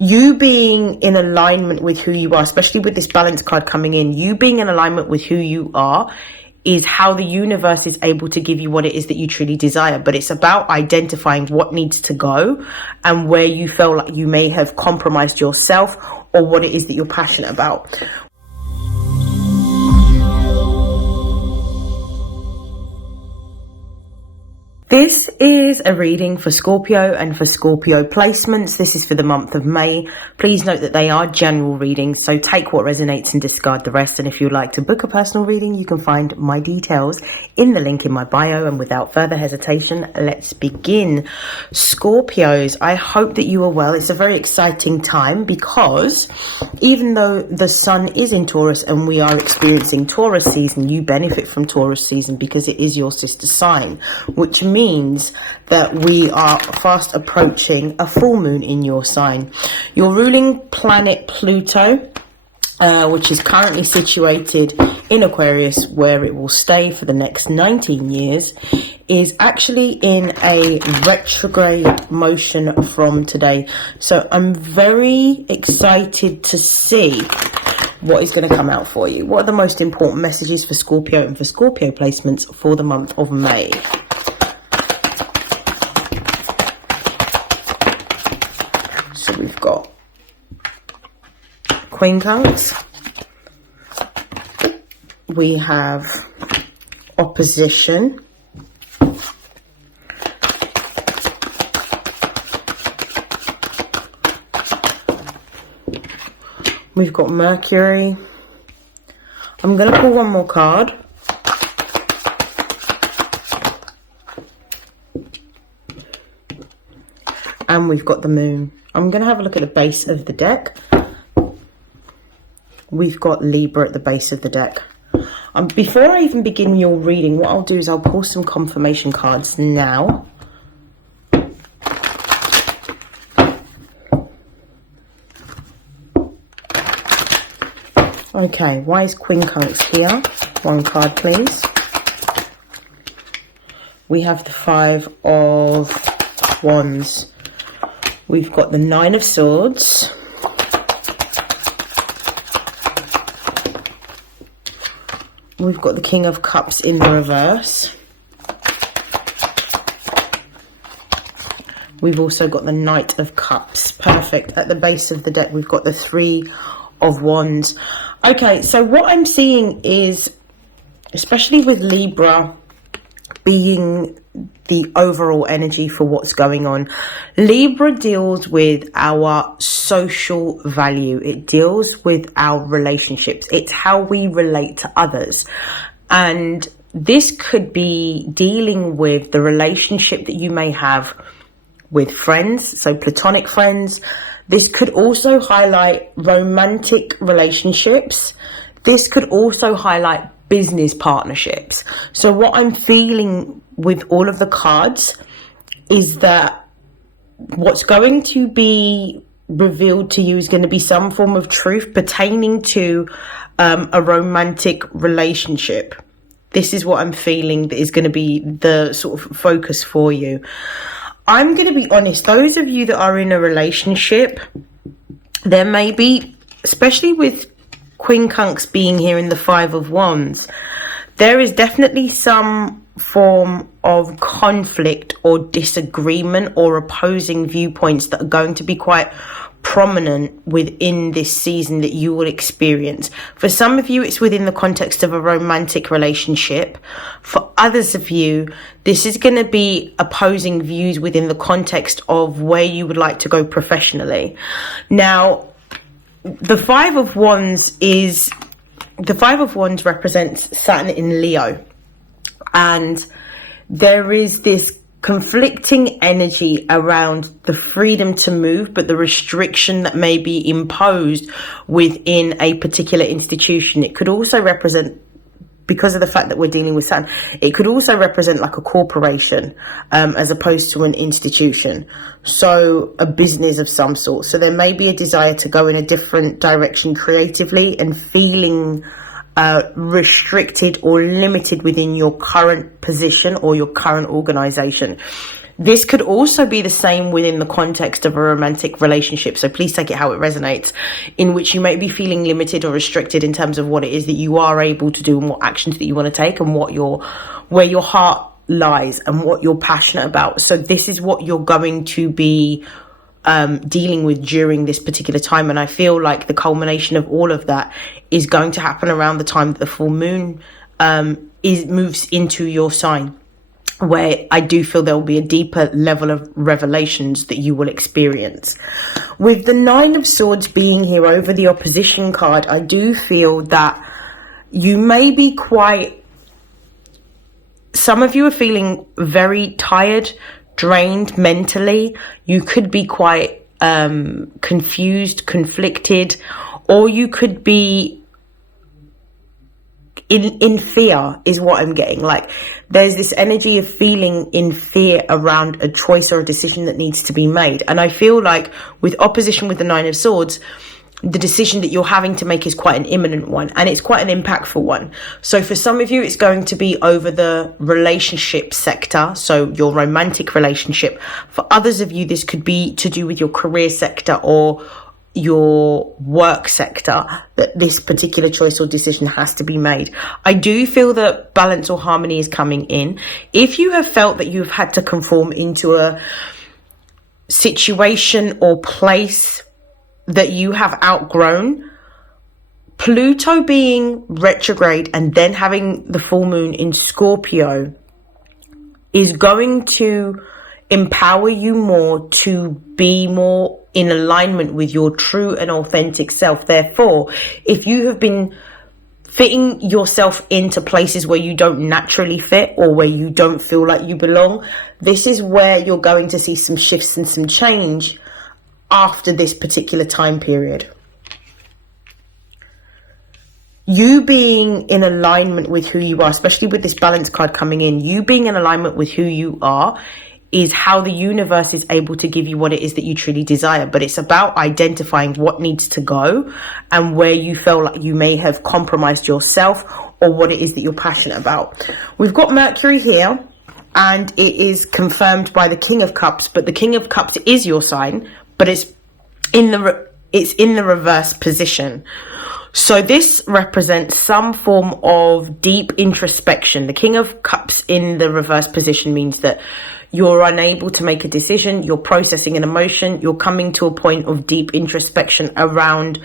you being in alignment with who you are, especially with this balance card coming in, you being in alignment with who you are is how the universe is able to give you what it is that you truly desire. But it's about identifying what needs to go and where you feel like you may have compromised yourself or what it is that you're passionate about. This is a reading for Scorpio and for Scorpio placements. This is for the month of May. Please note that they are general readings, so take what resonates and discard the rest. And if you'd like to book a personal reading, you can find my details in the link in my bio. And without further hesitation, let's begin. Scorpios, I hope that you are well. It's a very exciting time because even though the sun is in Taurus and we are experiencing Taurus season, you benefit from Taurus season because it is your sister sign, which means that we are fast approaching a full moon in your sign. Your ruling planet Pluto, which is currently situated in Aquarius, where it will stay for the next 19 years, is actually in a retrograde motion from today. So I'm very excited to see what is going to come out for you. What are the most important messages for Scorpio and for Scorpio placements for the month of May? So we've got Queen Cups, we have opposition, we've got Mercury. I'm going to pull one more card. And we've got the moon. I'm going to have a look at the base of the deck. We've got Libra at the base of the deck. Before I even begin your reading, what I'll do is I'll pull some confirmation cards now. Okay, why is Queen Cups here? One card, please. We have the Five of Wands. We've got the Nine of Swords. We've got the King of Cups in the reverse. We've also got the Knight of Cups. Perfect. At the base of the deck, we've got the Three of Wands. Okay, so what I'm seeing is, especially with Libra being the overall energy for what's going on, Libra deals with our social value. It deals with our relationships. It's how we relate to others. And this could be dealing with the relationship that you may have with friends, so platonic friends. This could also highlight romantic relationships. This could also highlight business partnerships. So what I'm feeling with all of the cards is that what's going to be revealed to you is going to be some form of truth pertaining to a romantic relationship. This is what I'm feeling that is going to be the sort of focus for you. I'm going to be honest, those of you that are in a relationship, there may be, especially with Queen Cups being here in the Five of Wands, there is definitely some form of conflict or disagreement or opposing viewpoints that are going to be quite prominent within this season that you will experience. For some of you, it's within the context of a romantic relationship. For others of you, this is going to be opposing views within the context of where you would like to go professionally. Now, the Five of Wands represents Saturn in Leo, and there is this conflicting energy around the freedom to move, but the restriction that may be imposed within a particular institution. It could also represent, because of the fact that we're dealing with Saturn, it could also represent like a corporation as opposed to an institution. So a business of some sort. So there may be a desire to go in a different direction creatively and feeling restricted or limited within your current position or your current organization. This could also be the same within the context of a romantic relationship, so please take it how it resonates, in which you may be feeling limited or restricted in terms of what it is that you are able to do and what actions that you want to take and where your heart lies and what you're passionate about. So this is what you're going to be dealing with during this particular time, and I feel like the culmination of all of that is going to happen around the time that the full moon moves into your sign, where I do feel there will be a deeper level of revelations that you will experience. With the Nine of Swords being here over the opposition card, I do feel that you may be some of you are feeling very tired, drained mentally. You could be quite confused, conflicted, or you could be in fear is what I'm getting. Like, there's this energy of feeling in fear around a choice or a decision that needs to be made. And I feel like with opposition with the Nine of Swords, the decision that you're having to make is quite an imminent one, and it's quite an impactful one. So for some of you, it's going to be over the relationship sector, so your romantic relationship. For others of you, this could be to do with your career sector or your work sector, that this particular choice or decision has to be made. I do feel that balance or harmony is coming in. If you have felt that you've had to conform into a situation or place that you have outgrown, Pluto being retrograde and then having the full moon in Scorpio is going to empower you more to be more in alignment with your true and authentic self. Therefore, if you have been fitting yourself into places where you don't naturally fit or where you don't feel like you belong, this is where you're going to see some shifts and some change after this particular time period. You being in alignment with who you are, especially with this balance card coming in, you being in alignment with who you are is how the universe is able to give you what it is that you truly desire. But it's about identifying what needs to go and where you feel like you may have compromised yourself or what it is that you're passionate about. We've got Mercury here, and it is confirmed by the King of Cups, but the King of Cups is your sign, but it's in the reverse position. So this represents some form of deep introspection. The King of Cups in the reverse position means that you're unable to make a decision, you're processing an emotion, you're coming to a point of deep introspection around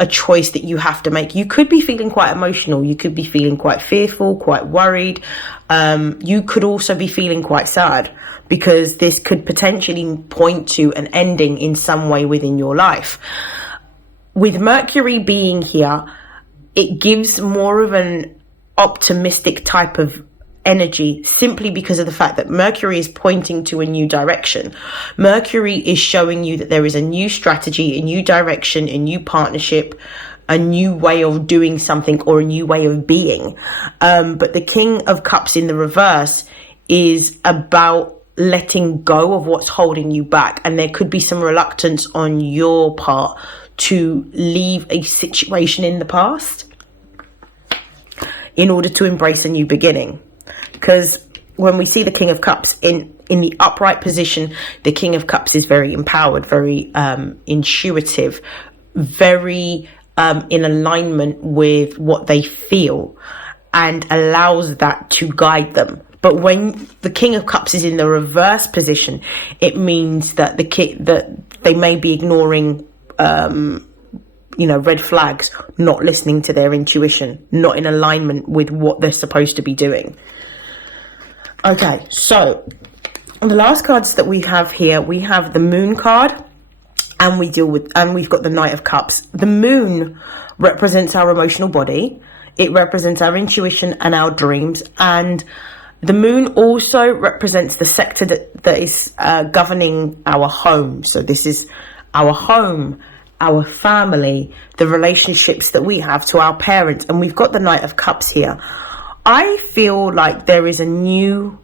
a choice that you have to make. You could be feeling quite emotional, you could be feeling quite fearful, quite worried. You could also be feeling quite sad, because this could potentially point to an ending in some way within your life. With Mercury being here, it gives more of an optimistic type of energy, simply because of the fact that Mercury is pointing to a new direction. Mercury is showing you that there is a new strategy, a new direction, a new partnership, a new way of doing something, or a new way of being. But the King of Cups in the reverse is about letting go of what's holding you back, and there could be some reluctance on your part to leave a situation in the past in order to embrace a new beginning. Because when we see the King of Cups in the upright position, the King of Cups is very empowered, very intuitive, very in alignment with what they feel, and allows that to guide them. But when the King of Cups is in the reverse position, it means that that they may be ignoring red flags, not listening to their intuition, not in alignment with what they're supposed to be doing. Okay, so the last cards that we have here, we have the Moon card, and we've got the Knight of Cups. The Moon represents our emotional body. It represents our intuition and our dreams. And the Moon also represents the sector that is governing our home. So this is our home, our family, the relationships that we have to our parents. And we've got the Knight of Cups here. I feel like there is a new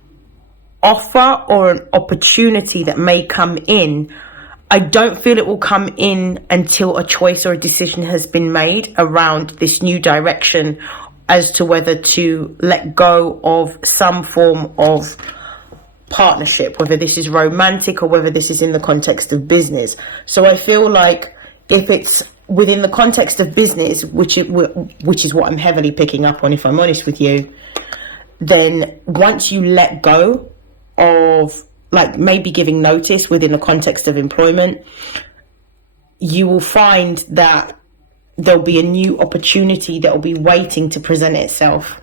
offer or an opportunity that may come in. I don't feel it will come in until a choice or a decision has been made around this new direction as to whether to let go of some form of partnership, whether this is romantic or whether this is in the context of business. So I feel like if it's within the context of business, which is what I'm heavily picking up on, if I'm honest with you, then once you let go of like maybe giving notice within the context of employment, you will find that there'll be a new opportunity that will be waiting to present itself.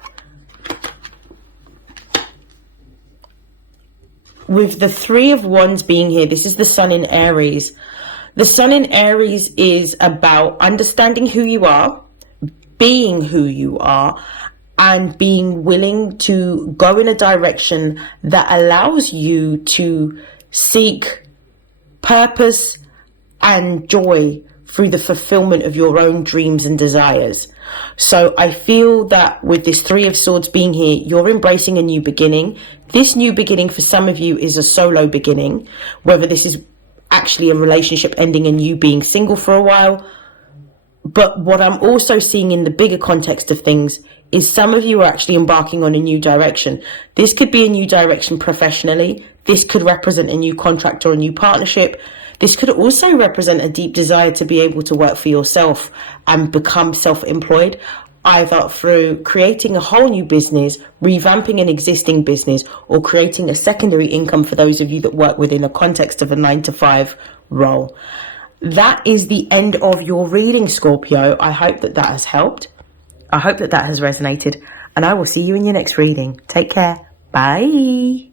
With the Three of Wands being here, this is the Sun in Aries. The Sun in Aries is about understanding who you are, being who you are, and being willing to go in a direction that allows you to seek purpose and joy through the fulfillment of your own dreams and desires. So I feel that with this Three of Swords being here, you're embracing a new beginning. This new beginning for some of you is a solo beginning, whether this is actually a relationship ending and you being single for a while. But what I'm also seeing in the bigger context of things is some of you are actually embarking on a new direction. This could be a new direction professionally. This could represent a new contract or a new partnership. This could also represent a deep desire to be able to work for yourself and become self-employed, either through creating a whole new business, revamping an existing business, or creating a secondary income for those of you that work within a context of a 9-to-5 role. That is the end of your reading, Scorpio. I hope that has helped. I hope that has resonated, and I will see you in your next reading. Take care. Bye.